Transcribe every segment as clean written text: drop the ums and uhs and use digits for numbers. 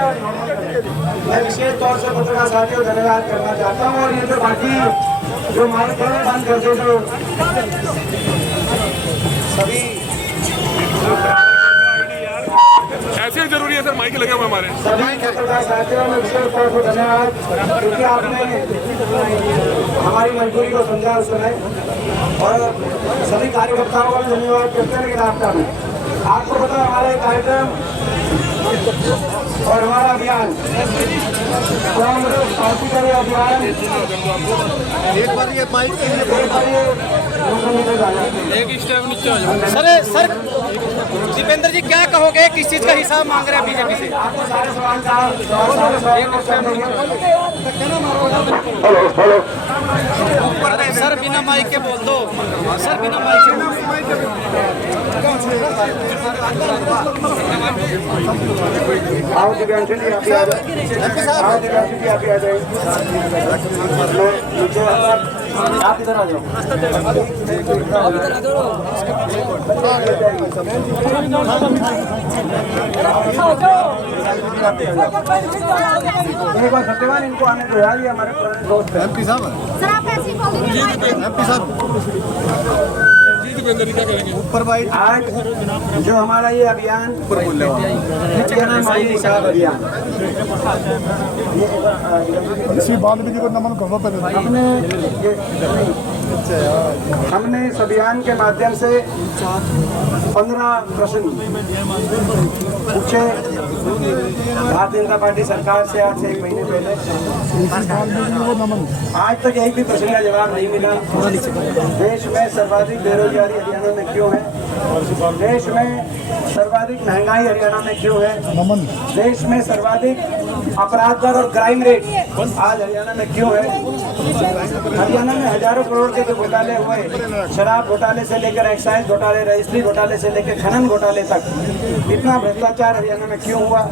मैं विशेष तौर से पत्रकार साथियों धन्यवाद करना चाहता हूँ। और ये जो बाकी जो माइक बंद कर दे तो सभी ऐसे जरूरी है सर, माइक लगे हुए हमारे सभी पत्रकार साथियों में विशेष तौर से धन्यवाद, क्योंकि आपने हमारी मजबूरी को समझा उस समय। और सभी कार्यकर्ताओं का धन्यवाद करते हैं। लेकिन आपको पता है हमारा कार्यक्रम और हमारा अभियान कांग्रेस पार्टी का ये अभियान एक बार ये माइक एक स्टेप नीचे आ जाओ। सर दीपेंद्र जी क्या कहोगे, किस चीज का हिसाब मांग रहे हैं बीजेपी से? आपको सारे सवाल का सर बिना माइक के बोल दो, सर बिना माइक के। आओ दिव्यांशु जी आप भी आ जाए, आओ दिव्यांशु जी आप भी आ जाए। नीचे आप इधर आ जाओ। एक बार सत्यवान इनको आने दो यार, ये हमारे पुराने दोस्त हैं। एमपी साहब दीपेंद्र जी क्या करेंगे? ऊपर भाई आज जो हमारा ये अभियान हिसाब अभियान इसी वाल्मीकि को नमन करो पहले। हमने इस अभियान के माध्यम से 15 प्रश्न पूछे भारतीय जनता पार्टी सरकार से आज से 1 महीने पहले। आज तक एक भी प्रश्न का जवाब नहीं मिला। देश में सर्वाधिक बेरोजगारी हरियाणा में क्यों है? देश में सर्वाधिक महंगाई हरियाणा में क्यों है? देश में सर्वाधिक अपराध दर और क्राइम रेट आज हरियाणा में क्यों है? हरियाणा में हजारों करोड़ के जो घोटाले हुए, शराब घोटाले से लेकर एक्साइज घोटाले, रजिस्ट्री घोटाले से लेकर खनन घोटाले तक, इतना भ्रष्टाचार हरियाणा में क्यों हुआ?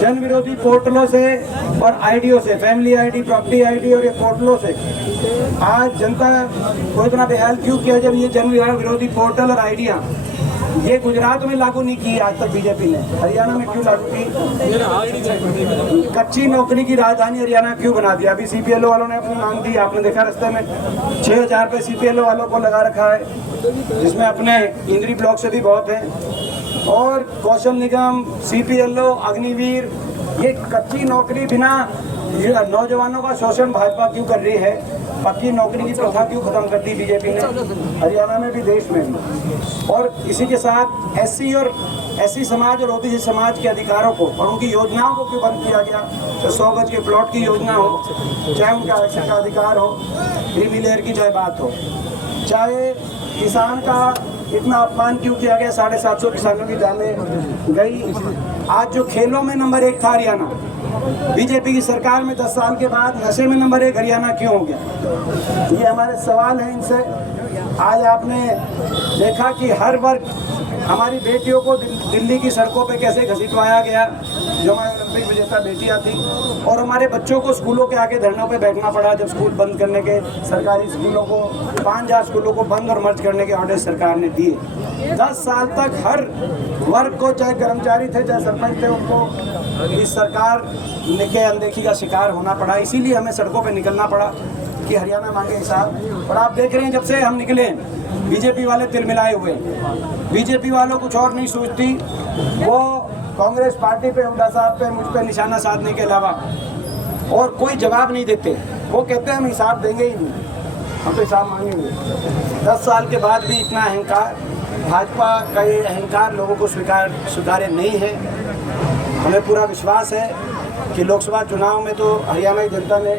जन विरोधी पोर्टलों से और आईडियो से, फैमिली आईडी, प्रॉपर्टी आईडी और ये पोर्टलों से आज जनता को इतना बेहाल क्यों किया? जब ये जन विरोधी पोर्टल और आईडिया ये गुजरात में लागू नहीं की आज तक बीजेपी ने, हरियाणा में क्यों लागू की? कच्ची नौकरी की राजधानी हरियाणा क्यों बना दिया? अभी सीपीएलओ वालों ने अपनी मांग दी, आपने देखा रास्ते में 6000 रुपये सीपीएलओ वालों को लगा रखा है, जिसमें अपने इंद्री ब्लॉक से भी बहुत हैं। और कौशल निगम, सीपीएलओ, अग्निवीर, ये कच्ची नौकरी बिना नौजवानों का शोषण भाजपा क्यों कर रही है? पक्की नौकरी की प्रथा क्यों खत्म कर दी बीजेपी ने, हरियाणा में भी देश में भी? और इसी के साथ एससी और एससी समाज और ओबीसी समाज के अधिकारों को और उनकी योजनाओं को क्यों बंद किया गया? तो 100 गज के प्लॉट की योजना हो, चाहे उनका आरक्षण का अधिकार हो, क्रीमी लेयर की चाहे बात हो, चाहे किसान का इतना अपमान क्यों किया गया? 750 किसानों की जानें गई। आज जो खेलों में नंबर 1 था हरियाणा, बीजेपी की सरकार में 10 साल के बाद नशे में नंबर 1 हरियाणा क्यों हो गया? ये हमारे सवाल हैं इनसे। आज आपने देखा कि हर वर्ग हमारी बेटियों को दिल्ली की सड़कों पे कैसे घसीटवाया गया, जो हमारी ओलंपिक विजेता बेटियां थी, और हमारे बच्चों को स्कूलों के आगे धरनों पे बैठना पड़ा जब स्कूल बंद करने के, सरकारी स्कूलों को 5000 स्कूलों को बंद और मर्ज करने के ऑर्डर सरकार ने दिए। 10 साल तक हर वर्ग को, चाहे कर्मचारी थे चाहे सरपंच थे, उनको इस सरकार के अनदेखी का शिकार होना पड़ा। इसीलिए हमें सड़कों पर निकलना पड़ा कि हरियाणा मांगे हिसाब। और आप देख रहे हैं जब से हम निकले बीजेपी वाले तिलमिलाए हुए। बीजेपी वालों कुछ और नहीं सोचती, वो कांग्रेस पार्टी पे, हुड्डा साहब पे, मुझ पे निशाना साधने के अलावा और कोई जवाब नहीं देते। वो कहते हैं हम हिसाब देंगे ही नहीं, हम तो हिसाब मांगेंगे। 10 साल के बाद भी इतना अहंकार, भाजपा का ये अहंकार लोगों को स्वीकार्य नहीं है। हमें पूरा विश्वास है कि लोकसभा चुनाव में तो हरियाणा की जनता ने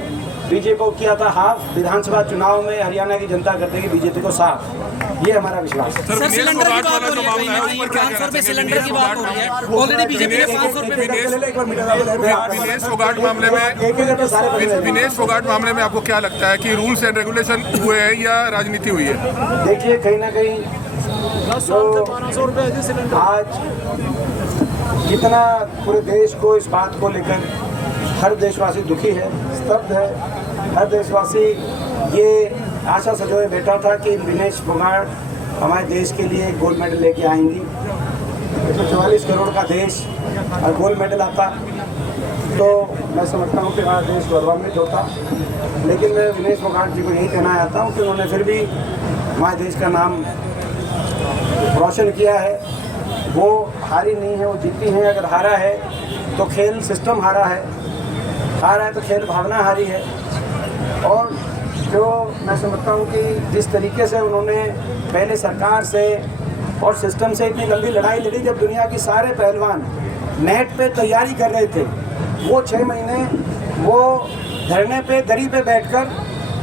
बीजेपी को किया था हाफ, विधानसभा चुनाव में हरियाणा की जनता कर देगी बीजेपी को साफ, ये हमारा विश्वास है। सर सिलेंडर की बात हो रही है, 500 रुपए सिलेंडर की बात हो रही है, ऑलरेडी बीजेपी ने 500 रुपए विनेश फोगाट मामले में आपको क्या लगता है कि रूल्स एंड रेगुलेशन हुए हैं या राजनीति हुई है? देखिए कहीं ना कहीं 1200 रुपए सिलेंडर आज कितना पूरे देश को इस बात को लेकर हर देशवासी दुखी है, स्तब्ध है। हर देशवासी ये आशा सजोए बैठा था कि विनेश फोगाट हमारे देश के लिए गोल्ड मेडल लेके आएंगी। 144 करोड़ का देश और गोल्ड मेडल आता, तो मैं समझता हूँ कि हमारा देश गौरवान्वित होता, लेकिन मैं विनेश फोगाट जी को यही कहना चाहता हूँ कि उन्होंने फिर भी हमारे देश का नाम रोशन किया है। वो हारी नहीं है, वो जीती हैं। अगर हारा है तो खेल सिस्टम हारा है तो खेल भावना हारी है। और जो मैं समझता हूँ कि जिस तरीके से उन्होंने पहले सरकार से और सिस्टम से इतनी लंबी लड़ाई लड़ी, जब दुनिया की सारे पहलवान नेट पे तैयारी कर रहे थे, वो 6 महीने वो धरने पे दरी पे बैठकर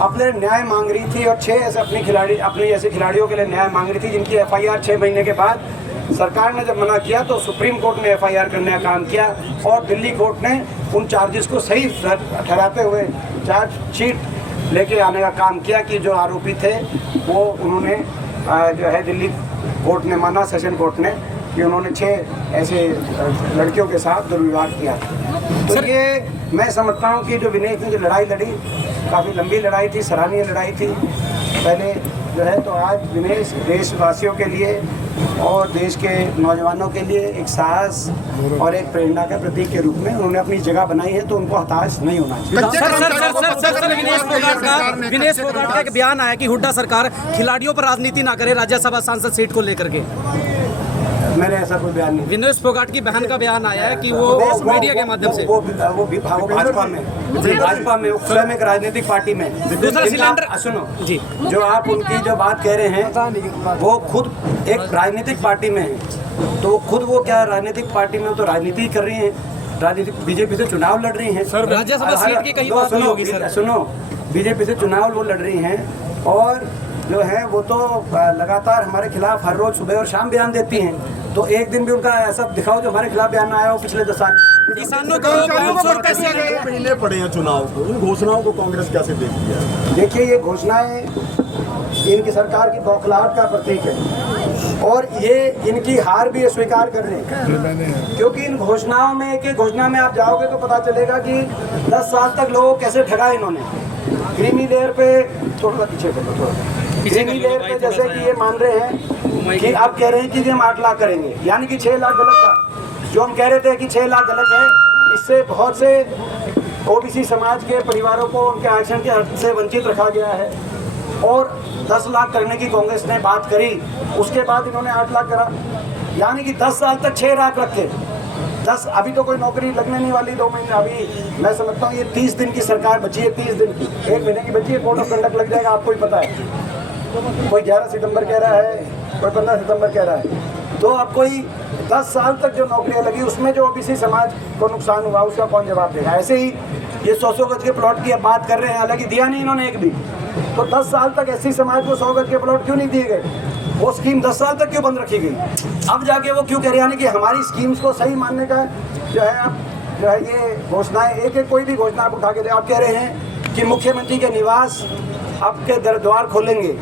अपने न्याय मांग रही थी और 6 ऐसे अपने जैसे खिलाड़ियों के लिए न्याय मांग रही थी, जिनकी FIR 6 महीने के बाद सरकार ने जब मना किया तो सुप्रीम कोर्ट ने FIR करने का काम किया और दिल्ली कोर्ट ने उन चार्जेस को सही ठहराते हुए चार्जशीट लेके आने का काम किया कि जो आरोपी थे वो उन्होंने जो है दिल्ली कोर्ट ने माना, सेशन कोर्ट ने, कि उन्होंने 6 ऐसे लड़कियों के साथ दुर्व्यवहार किया। तो ये मैं समझता हूँ कि जो विनेश ने जो लड़ाई लड़ी, काफ़ी लंबी लड़ाई थी, सराहनीय लड़ाई थी पहले जो है। तो आज विनेश देशवासियों के लिए और देश के नौजवानों के लिए एक साहस और एक प्रेरणा का प्रतीक के रूप में उन्होंने अपनी जगह बनाई है, तो उनको हताश नहीं होना चाहिए। विनेश फोगाट का एक बयान आया कि हुड्डा सरकार खिलाड़ियों पर राजनीति ना करे राज्यसभा सांसद सीट को लेकर के। मैंने ऐसा कोई बयान नहीं। विनेश फोगाट की बहन का बयान आया है कि वो मीडिया के माध्यम से वो भाजपा में स्वयं एक राजनीतिक पार्टी में दूसरा सिलेंडर सुनो जी, जो आप उनकी जो बात कह रहे हैं वो खुद एक राजनीतिक पार्टी में है, तो खुद वो क्या राजनीतिक पार्टी में तो राजनीति कर रही है, राजनीतिक बीजेपी से चुनाव लड़ रही हैं। राज्यसभा सीट की कहीं बात नहीं होगी सर। सुनो, बीजेपी से चुनाव वो लड़ रही हैं और जो है वो तो लगातार हमारे खिलाफ हर रोज सुबह और शाम बयान देती हैं। तो एक दिन भी उनका ऐसा दिखाओ जो हमारे खिलाफ बयान आया हो पिछले 10 साल। किसानों को 500 पैसे महीने पड़े हैं चुनाव को, उन घोषणाओं को कांग्रेस कैसे देखती है? देखिए, ये घोषणाएं इनकी सरकार की बौखलाहट का प्रतीक है और ये इनकी हार भी स्वीकार कर रहे हैं, क्योंकि इन घोषणाओं में एक एक घोषणा में आप जाओगे तो पता चलेगा कि 10 साल तक लोगों को कैसे ठगा इन्होंने। क्रीमी लेयर पे थोड़ा पीछे करो, थोड़ा क्रीमी लेयर पे जैसे कि ये मान रहे हैं कि आप कह रहे हैं कि हम 8 लाख करेंगे, यानी कि 6 लाख गलत था। जो हम कह रहे थे कि 6 लाख गलत है, इससे बहुत से OBC समाज के परिवारों को उनके आरक्षण के हक से वंचित रखा गया है और 10 लाख करने की कांग्रेस ने बात करी, उसके बाद इन्होंने 8 लाख करा, यानी कि 10 साल तक 6 लाख रखे। 10 अभी तो कोई नौकरी लगने नहीं वाली, 2 महीने अभी मैं समझता हूँ ये 30 दिन की सरकार बची है, 30 दिन की, 1 महीने की बची है, कोड ऑफ कंडक्ट लग जाएगा, आपको ही पता है। कोई 11 सितंबर कह रहा है, कोई 15 सितंबर कह रहा है। तो अब कोई 10 साल तक जो नौकरियां लगी उसमें जो OBC समाज को नुकसान हुआ उसका कौन जवाब देगा? ऐसे ही ये 100 गज के प्लॉट की अब बात कर रहे हैं, हालांकि दिया नहीं इन्होंने एक भी। तो 10 साल तक SC समाज को 100 गज के प्लॉट क्यों नहीं दिए गए? वो स्कीम 10 साल तक क्यों बंद रखी गई? अब जाके वो क्यों कह रहे हैं? यानी कि हमारी स्कीम्स को सही मानने का जो है अब जो है ये घोषणाएं, एक एक कोई भी घोषणा आप उठा के दे। आप कह रहे हैं कि मुख्यमंत्री के निवास आपके द्वार खोलेंगे,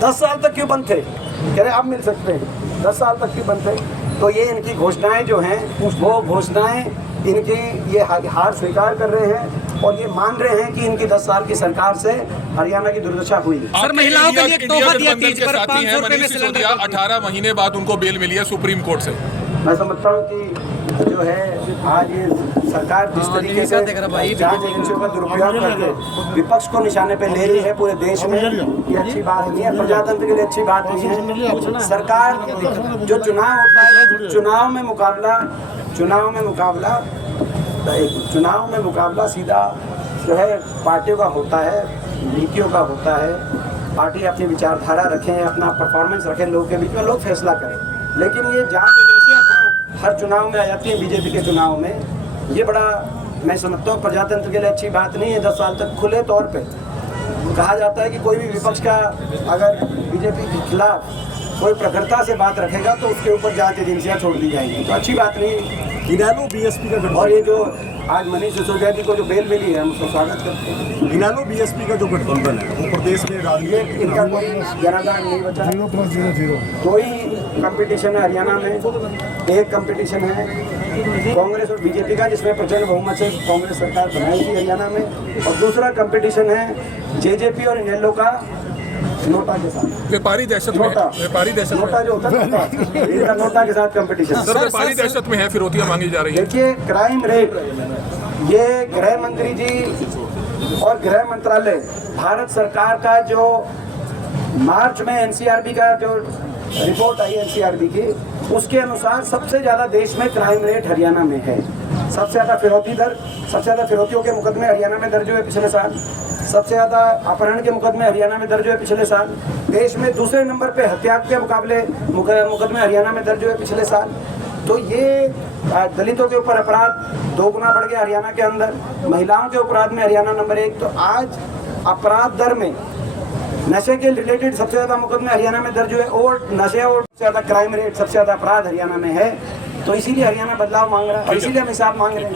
10 साल तक क्यों बंद थे? कह रहे अब मिल सकते हैं, 10 साल तक क्यों बंद थे? तो ये इनकी घोषणाएं जो हैं वो घोषणाएं इनकी ये हार स्वीकार कर रहे हैं और ये मान रहे हैं कि इनकी 10 साल की सरकार से हरियाणा की दुर्दशा हुई। सर, महिलाओं के लिए एक तोहफा दिया तीज पर 500 रुपए में मनीष सिलेंडर। सिसोदिया 18 महीने बाद उनको बेल मिली है सुप्रीम कोर्ट से। मैं समझता हूँ कि जो है आज ये सरकार जिस तरीके से जांच एजेंसियों का दुरुपयोग करके विपक्ष को निशाने पे ले रही है पूरे देश में, ये अच्छी बात नहीं है, प्रजातंत्र के लिए अच्छी बात नहीं है। सरकार जो चुनाव होता है, चुनाव में मुकाबला सीधा जो है पार्टियों का होता है, नीतियों का होता है। पार्टी अपनी विचारधारा रखें, अपना परफॉर्मेंस रखें, लोगों के बीच में लोग फैसला करें। लेकिन ये जांच एजेंसियां हर चुनाव में आ जाती है, बीजेपी के चुनाव में, ये बड़ा मैं समझता हूँ प्रजातंत्र के लिए अच्छी बात नहीं है। 10 साल तक खुले तौर पे कहा जाता है कि कोई भी विपक्ष का अगर बीजेपी के खिलाफ कोई प्रखरता से बात रखेगा तो उसके ऊपर जांच एजेंसियां छोड़ दी जाएंगी, तो अच्छी बात नहीं। इनेलो BSP का और ये जो आज मनीष सिसोदिया जी को जो बेल मिली है, हम उसको स्वागत करते हैं। इनेलो BSP का जो गठबंधन है वो प्रदेश में राजनीतिक इनका कोई जनाधार नहीं बचा, 0+0 कोई कंपटीशन है हरियाणा में। एक कंपटीशन है कांग्रेस और बीजेपी का, जिसमें प्रचंड बहुमत से कांग्रेस सरकार बनाई थी हरियाणा में, और दूसरा कंपटीशन है JJP और इनेलो का नोटा के साथ। व्यापारी दहशत में नोटा है, व्यापारी दहशत में नोटा है। जो होता है नोटा, नोटा के साथ कंपटीशन। सर व्यापारी दहशत में है, फिरौतियां मांगी जा रही है। देखिए क्राइम रेट, ये गृह मंत्री जी और गृह मंत्रालय, भारत सरकार का जो मार्च में एनसीआरबी का जो रिपोर्ट आई एनसीआरबी की, उसके अनुसार सबसे ज़्यादा देश में क्राइम रेट हरियाणा में है। सबसे ज़्यादा फिरौती दर, सबसे ज़्यादा फिरौतियों के मुकदमे हरियाणा में दर्ज हुए पिछले साल। सबसे ज़्यादा अपहरण के मुकदमे हरियाणा में दर्ज हुए पिछले साल। देश में दूसरे नंबर पे हत्या के मुकाबले मुकदमे हरियाणा में दर्ज हुए पिछले साल। तो ये दलितों के ऊपर अपराध 2 गुना बढ़ गया हरियाणा के अंदर। महिलाओं के अपराध में हरियाणा नंबर 1। तो आज अपराध दर में नशे के रिलेटेड सबसे ज़्यादा मुकदमे हरियाणा में दर्ज हुए और नशे और सबसे ज़्यादा क्राइम रेट, सबसे ज़्यादा अपराध हरियाणा में है। तो इसीलिए हरियाणा बदलाव मांग रहा है और इसीलिए हम हिसाब मांग रहे हैं।